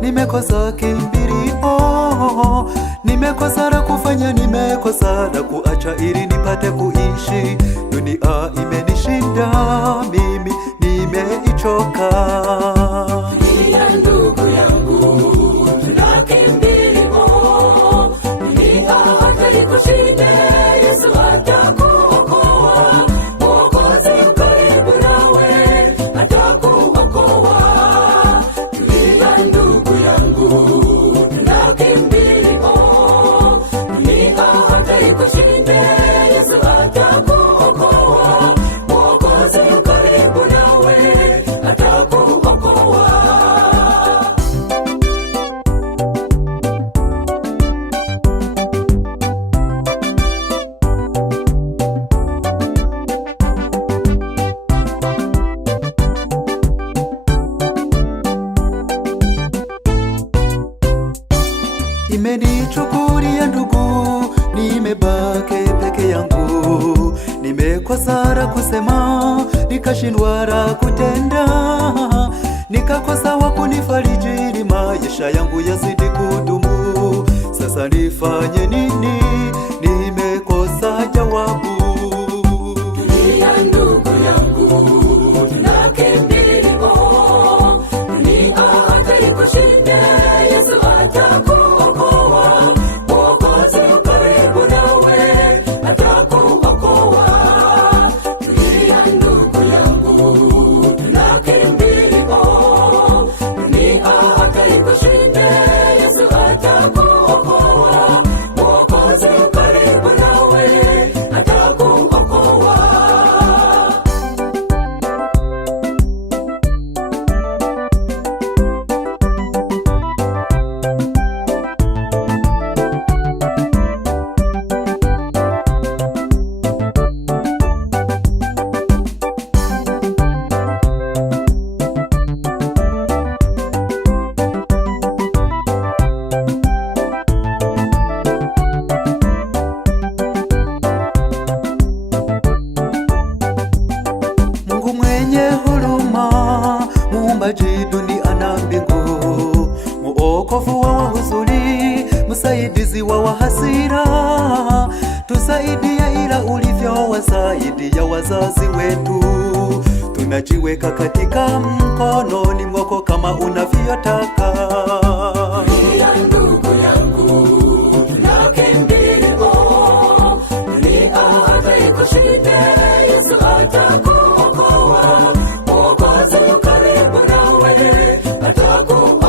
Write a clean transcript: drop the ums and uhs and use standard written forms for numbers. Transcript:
nimekosa kimbilio, nimekosa la kufanya, nimekosa la kuacha ili nipate kuishi. Dunia imenishinda, mimi nimeichoka. Dunia ndugu yangu, tuna kimbilio, dunia hata ikushinde, Yesu atakuokoa. Mwokozi karibu nawe, atakuokoa. Dunia ndugu yangu, tuna kimbilio, dunia hata ikushinde, Yesu atakuokoa. Mwokozi karibu nawe, atakuokoa. Imenichukulia ndugu, nimebaki peke yangu, nimekosa la kusema, nikashindwa la kutenda, nikakosa wa kunifariji, maisha yangu yazidi kudumu. Sasa nifanye nini? Nimekosa jawabu. Dunia ndugu yangu, tuna kimbilio, dunia hata ikushinde, Yesu atakuokoa. Mwokozi karibu nawe, atakuokoa. Dunia ndugu yangu, tuna kimbilio, dunia hata ikushinde, Yesu atakuokoa. Mwokozi karibu nawe, atakuokoa. Mungu mwenye huruma, muumbaji dunia na mbingu, muokovu wa wahuzuni, msaidizi wa wahasira, tusaidie ila ulivyo wasaidia wazazi wetu. Tunajiweka katika mkononi mwako kama unavyotaka. Dunia ndugu yangu, tuna kimbilio, dunia hata ikushinde, Yesu atakuokoa. Mwokozi karibu nawe, atakuokoa.